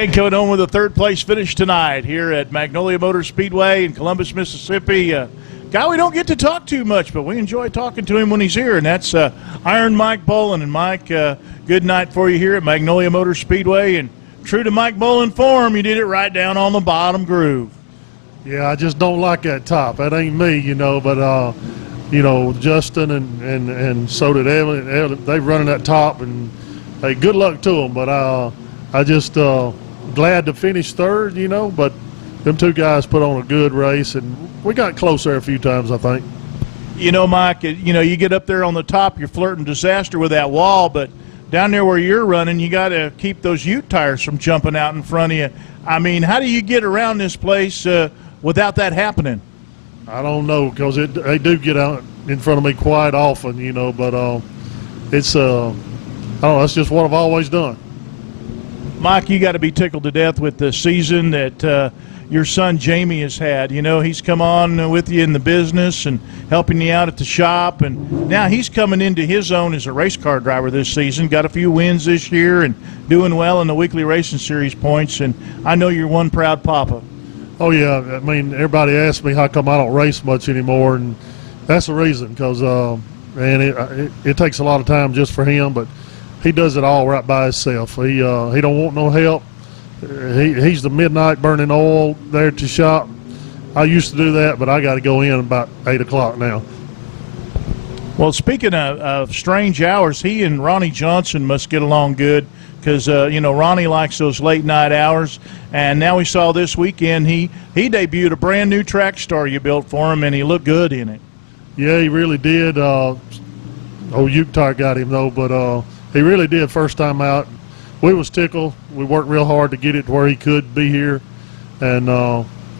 And coming home with a third-place finish tonight here at Magnolia Motor Speedway in Columbus, Mississippi. Guy we don't get to talk too much, but we enjoy talking to him when he's here, and that's Iron Mike Boland. And, Mike, good night for you here at Magnolia Motor Speedway. And true to Mike Boland form, you did it right down on the bottom groove. Yeah, I just don't like that top. That ain't me, you know, but, you know, Justin and so did Evan. They running that top, and, hey, good luck to them. But I just glad to finish third, you know, but them two guys put on a good race, and we got close there a few times, I think. You know, Mike, you know, you get up there on the top, you're flirting disaster with that wall, but down there where you're running, you got to keep those ute tires from jumping out in front of you. I mean, how do you get around this place without that happening? I don't know, because they do get out in front of me quite often, you know, but it's, I don't know, that's just what I've always done. Mike, you got to be tickled to death with the season that your son Jamie has had. You know, he's come on with you in the business and helping you out at the shop, and now he's coming into his own as a race car driver this season. Got a few wins this year and doing well in the weekly racing series points, and I know you're one proud papa. Oh, yeah. I mean, everybody asks me how come I don't race much anymore, and that's the reason, because man, it takes a lot of time just for him, but he does it all right by himself. He don't want no help. He's the midnight burning oil there at the shop. I used to do that, but I got to go in about 8 o'clock now. Well, speaking of strange hours, he and Ronnie Johnson must get along good, because you know, Ronnie likes those late night hours. And now we saw this weekend he debuted a brand new track star you built for him, and he looked good in it. Yeah, he really did. Uke tire got him though, but he really did first time out. We was tickled. We worked real hard to get it to where he could be here, and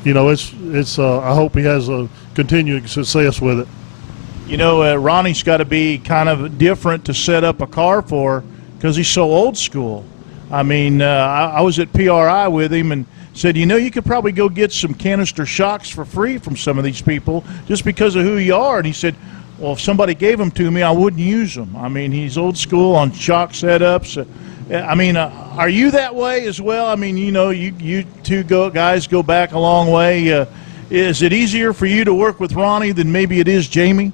you know, it's. I hope he has a continuing success with it. You know, Ronnie's got to be kind of different to set up a car for, because he's so old school. I mean, I was at PRI with him and said, you know, you could probably go get some canister shocks for free from some of these people just because of who you are. And he said, well, if somebody gave them to me, I wouldn't use them. I mean, he's old school on shock setups. I mean, are you that way as well? I mean, you know, you two guys go back a long way. Is it easier for you to work with Ronnie than maybe it is Jamie?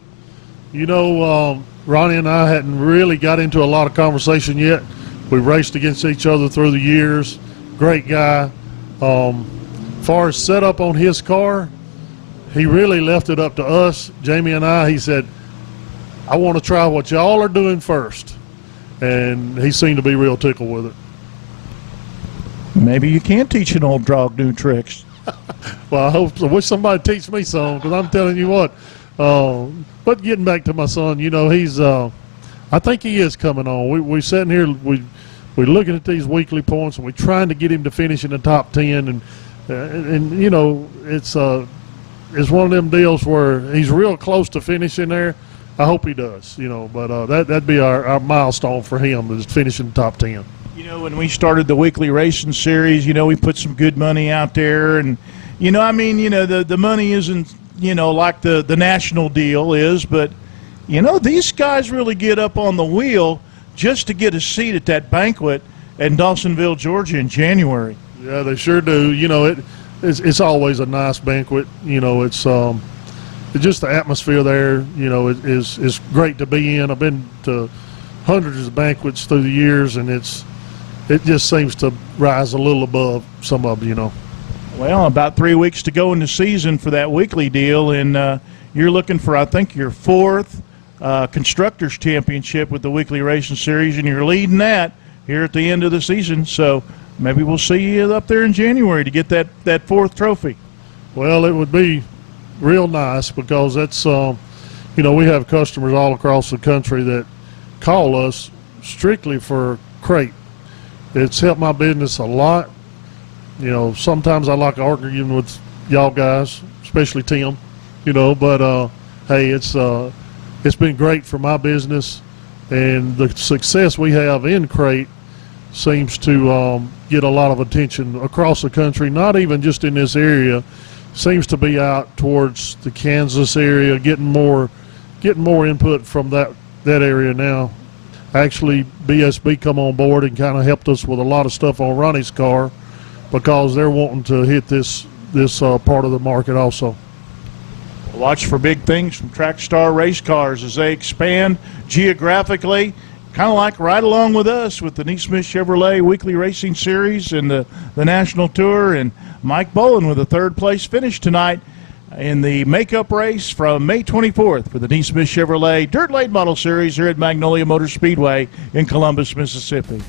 You know, Ronnie and I hadn't really got into a lot of conversation yet. We raced against each other through the years. Great guy. Far as setup on his car, he really left it up to us, Jamie and I. He said, I want to try what y'all are doing first. And he seemed to be real tickled with it. Maybe you can teach an old dog new tricks. Well, I wish somebody teach me some, because I'm telling you what. But getting back to my son, you know, he's I think he is coming on. We sitting here, we're looking at these weekly points, and we're trying to get him to finish in the top 10. And you know, it's one of them deals where he's real close to finishing there. I hope he does, you know, but that'd be our milestone for him, is finishing top 10. You know, when we started the weekly racing series, you know, we put some good money out there, and, you know, I mean, you know, the money isn't, you know, like the national deal is, but, you know, these guys really get up on the wheel just to get a seat at that banquet in Dawsonville, Georgia in January. Yeah, they sure do. You know, it's always a nice banquet. You know, it's just the atmosphere there, you know, is great to be in. I've been to hundreds of banquets through the years, and it just seems to rise a little above some of them, you know. Well, about 3 weeks to go in the season for that weekly deal, and you're looking for, I think, your fourth Constructors Championship with the weekly racing series, and you're leading that here at the end of the season. So maybe we'll see you up there in January to get that fourth trophy. Well, it would be real nice, because that's, you know, we have customers all across the country that call us strictly for crate. It's helped my business a lot. You know, sometimes I like arguing with y'all guys, especially Tim, you know, but hey, it's been great for my business, and the success we have in crate seems to get a lot of attention across the country, not even just in this area. Seems to be out towards the Kansas area, getting more input from that area now. Actually, BSB come on board and kind of helped us with a lot of stuff on Ronnie's car, because they're wanting to hit this part of the market also. Watch for big things from Track Star Race Cars as they expand geographically, kind of like right along with us with the Neesmith Chevrolet Weekly Racing Series and the National Tour. And Mike Boland with a third-place finish tonight in the makeup race from May 24th for the Neesmith Chevrolet Dirt Late Model Series here at Magnolia Motor Speedway in Columbus, Mississippi.